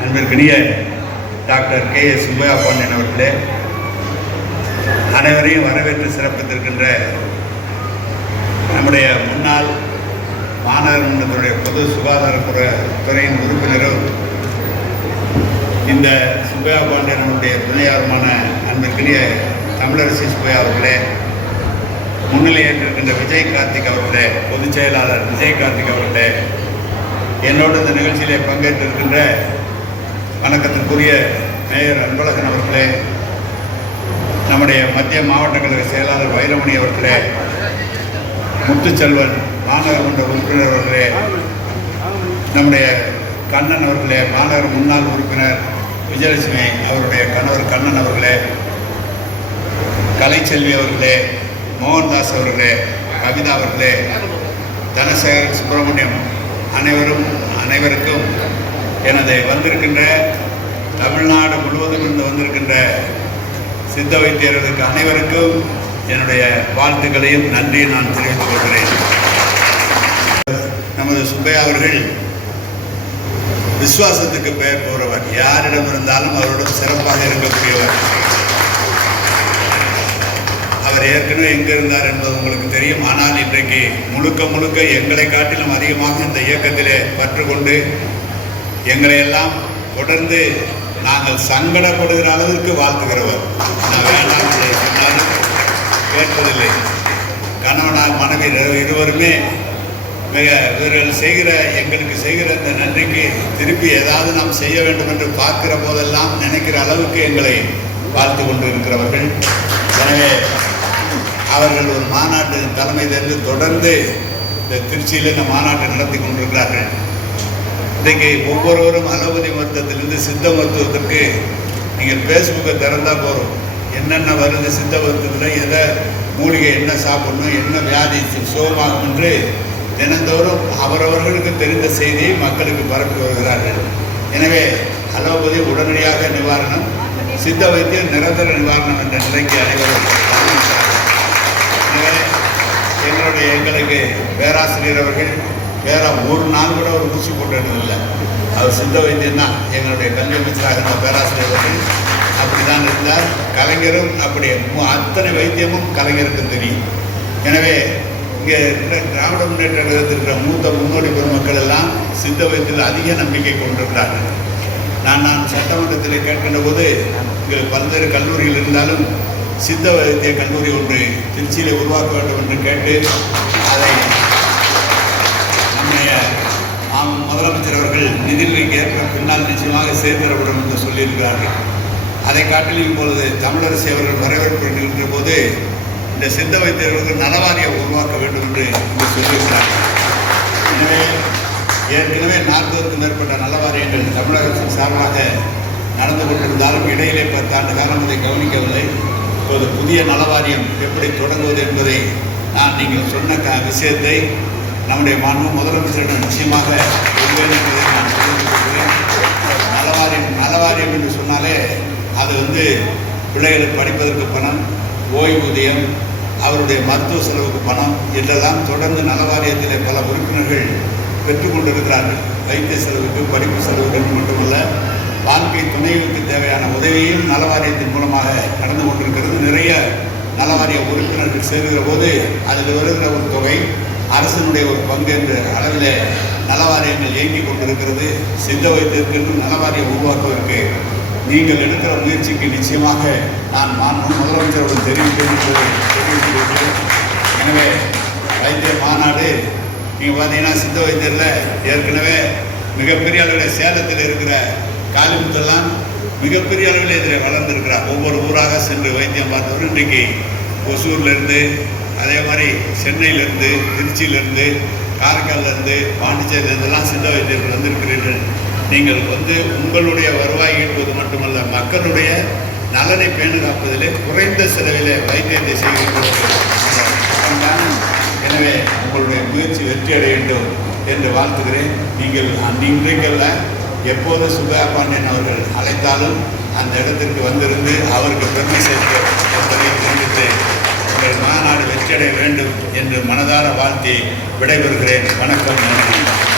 அன்பிற்கினிய doctor K S Subbiah Pandian அவர்களே அனைவரையும் வரவேற்று சிறப்பித்திருக்கின்ற நம்முடைய முன்னாள் மாநகர் மன்றத்தினுடைய பொது சுகாதாரத்துறை துறையின் உறுப்பினரும் இந்த சுப்பையா பாண்டியன் அவருடைய துணையாருமான அன்பிற்கினிய தமிழரசி சுப்பையா அவர்களே முன்னிலை ஏற்றிருக்கின்ற விஜய் கார்த்திக் அவர்களே பொதுச் செயலாளர் விஜய் கார்த்திக் அவர்களே என்னோடு இந்த நிகழ்ச்சியிலே பங்கேற்றிருக்கின்ற வணக்கத்திற்குரிய மேயர் அன்பழகன் அவர்களே நம்முடைய மத்திய மாவட்ட கழக செயலாளர் வைரமணி அவர்களே முத்துச்செல்வன் மாநகரமன்ற உறுப்பினர் அவர்களே நம்முடைய கண்ணன் அவர்களே மாநகர முன்னாள் உறுப்பினர் விஜயலட்சுமி அவருடைய கணவர் கண்ணன் அவர்களே கலைச்செல்வி அவர்களே மோகன்தாஸ் அவர்களே கவிதா அவர்களே தனசேகர் சுப்பிரமணியம் அனைவரும் அனைவருக்கும் எனது வந்திருக்கின்ற தமிழ்நாடு முழுவதும் இருந்து வந்திருக்கின்ற சித்த வைத்தியர்களுக்கு அனைவருக்கும் என்னுடைய வாழ்த்துக்களையும் நன்றியை நான் தெரிவித்துக் கொள்கிறேன். நமது சுப்பையா அவர்கள் விசுவாசத்துக்கு பெயர் போகிறவர் யாரிடம் இருந்தாலும் அவரோட சிறப்பாக இருக்கக்கூடியவர். அவர் ஏற்கனவே எங்கே இருந்தார் என்பது உங்களுக்கு தெரியும். ஆனால் இன்றைக்கு முழுக்க முழுக்க எங்களை காட்டிலும் அதிகமாக இந்த இயக்கத்திலே பற்றுக்கொண்டு எங்களை எல்லாம் தொடர்ந்து நாங்கள் சங்கடப்படுகிற அளவிற்கு வாழ்த்துகிறவர். நான் வேண்டாம் சொன்னாலும் கேட்பதில்லை. கணவனாக மனைவி இருவருமே மிக இவர்கள் செய்கிற எங்களுக்கு செய்கிற இந்த நன்றிக்கு திருப்பி ஏதாவது நாம் செய்ய வேண்டும் என்று பார்க்கிற போதெல்லாம் நினைக்கிற அளவுக்கு எங்களை வாழ்த்து கொண்டு இருக்கிறவர்கள் எனவே அவர்கள் ஒரு மாநாட்டு தலைமையிலிருந்து தொடர்ந்து இந்த திருச்சியில் இந்த மாநாட்டை நடத்தி கொண்டிருக்கிறார்கள். இன்றைக்கு ஒவ்வொருவரும் அலோபதி மருத்துவத்திலிருந்து சித்த மருத்துவத்திற்கு நீங்கள் ஃபேஸ்புக்கை திறந்தால் போகிறோம் என்னென்ன வருது சித்த மருத்துவத்தில் எதை மூலிகை என்ன சாப்பிடணும் என்ன வியாதி சுகமாகும் என்று தினந்தோறும் அவரவர்களுக்கு தெரிந்த செய்தியை மக்களுக்கு பரப்பி வருகிறார்கள். எனவே அலோபதி உடனடியாக நிவாரணம் சித்த வைத்தியம் நிரந்தர நிவாரணம் என்ற நிலைக்கு அனைவரும் எங்களுடைய எங்களுக்கு பேராசிரியர் அவர்கள் வேற ஒரு நாள் கூட ஒரு ஊசி போட்டதில்லை அவர் சித்த வைத்தியம் தான் எங்களுடைய கல்வி அமைச்சராக இருந்த பேராசிரியர் அவர்கள். அப்படி தான் இருந்தார். கலைஞரும் அப்படி மு- அத்தனை வைத்தியமும் கலைஞருக்கு தெரியும். எனவே இங்கே இருக்கிற திராவிட முன்னேற்ற கழகத்தில் இருக்கிற மூத்த முன்னோடி பெருமக்கள் எல்லாம் சித்த வைத்தியத்தில் அதிக நம்பிக்கை கொண்டிருக்கிறார்கள். நான் நான் சட்டமன்றத்தில் கேட்கின்ற போது இங்கே பல்வேறு கல்லூரிகள் இருந்தாலும் சித்த வைத்திய கல்லூரி ஒன்று திருச்சியில் உருவாக்க வேண்டும் என்று கேட்டு அதை நம்முடைய நாம் முதலமைச்சர் அவர்கள் நிதிநிலைக்கு ஏற்ப பின்னால் நிச்சயமாக சேர்ந்துவிடப்படும் என்று சொல்லியிருக்கிறார்கள். அதை காட்டிலும் இப்பொழுது தமிழரசி அவர்கள் வரவேற்கின்ற போது இந்த சித்த வைத்தியர்களுக்கு நலவாரியம் உருவாக்க வேண்டும் என்று இங்கு சொல்லியிருக்கிறார்கள். எனவே ஏற்கனவே நாற்பதுக்கும் மேற்பட்ட நலவாரியங்கள் தமிழகத்தின் சார்பாக நடந்து கொண்டிருந்தாலும் இடையிலே பத்தாண்டு காலம் அதை கவனிக்கவில்லை. இப்போது புதிய நலவாரியம் எப்படி தொடங்குவது என்பதை நான் நீங்கள் சொன்ன க விஷயத்தை நம்முடைய மாண்பு முதலமைச்சரிடம் நிச்சயமாக என்பதை நான் தெரிவித்துக் நலவாரியம் நலவாரியம் என்று சொன்னாலே அது வந்து பிள்ளைகளுக்கு படிப்பதற்கு பணம் ஓய்வூதியம் அவருடைய மருத்துவ செலவுக்கு பணம் என்றெல்லாம் தொடர்ந்து நலவாரியத்தில் பல உறுப்பினர்கள் பெற்றுக்கொண்டிருக்கிறார்கள். வைத்திய செலவுக்கு படிப்பு செலவுகள் மட்டுமல்ல வாழ்க்கை துணைவுக்கு தேவையான உதவியும் நலவாரியத்தின் மூலமாக நடந்து கொண்டிருக்கிறது. நிறைய நலவாரிய உறுப்பினர்கள் சேருகிற போது அதில் வருகிற ஒரு தொகை அரசினுடைய ஒரு பங்கு என்ற அளவில் நலவாரியங்கள் இயங்கிக் கொண்டிருக்கிறது. சித்த வைத்தியத்திற்கும் நலவாரியம் உருவாக்குவதற்கு நீங்கள் எடுக்கிற முயற்சிக்கு நிச்சயமாக நான் மாண்பு முதலமைச்சரோடு தெரிவித்திருக்கிறேன் என்பதை எனவே வைத்திய மாநாடு நீங்கள் பார்த்தீங்கன்னா சித்த வைத்தியரில் ஏற்கனவே மிகப்பெரிய அளவில் சேலத்தில் இருக்கிற காளிமுத்தெல்லாம் மிகப்பெரிய அளவில் இதில் வளர்ந்துருக்கிறார். ஒவ்வொரு ஊராக சென்று வைத்தியம் பார்த்தவர் இன்றைக்கு ஒசூர்லேருந்து அதே மாதிரி சென்னையிலேருந்து திருச்சியிலேருந்து காரைக்கால்லேருந்து பாண்டிச்சேரியிலேருந்துலாம் சித்த வைத்தியர்கள் வந்திருக்கிறீர்கள். நீங்கள் வந்து உங்களுடைய வருவாய் ஈட்டுவது மட்டுமல்ல மக்களுடைய நலனை பேணுகாப்பதிலே குறைந்த செலவிலே வைத்தியத்தை செய்கிறீர்கள் எனவே உங்களுடைய முயற்சி வெற்றி அடைய வேண்டும் என்று வாழ்த்துகிறேன். நீங்கள் அன்றைக்கல்ல எப்போது சுபாபாண்டியன் பாண்டியன் அவர்கள் அழைத்தாலும் அந்த இடத்திற்கு வந்திருந்து அவருக்கு பெருமை சேர்க்க என்பதை தெரிவித்து உங்கள் மாநாடு வெற்றியடைய வேண்டும் என்று மனதார வாழ்த்தி விடைபெறுகிறேன். வணக்கம் நன்றி.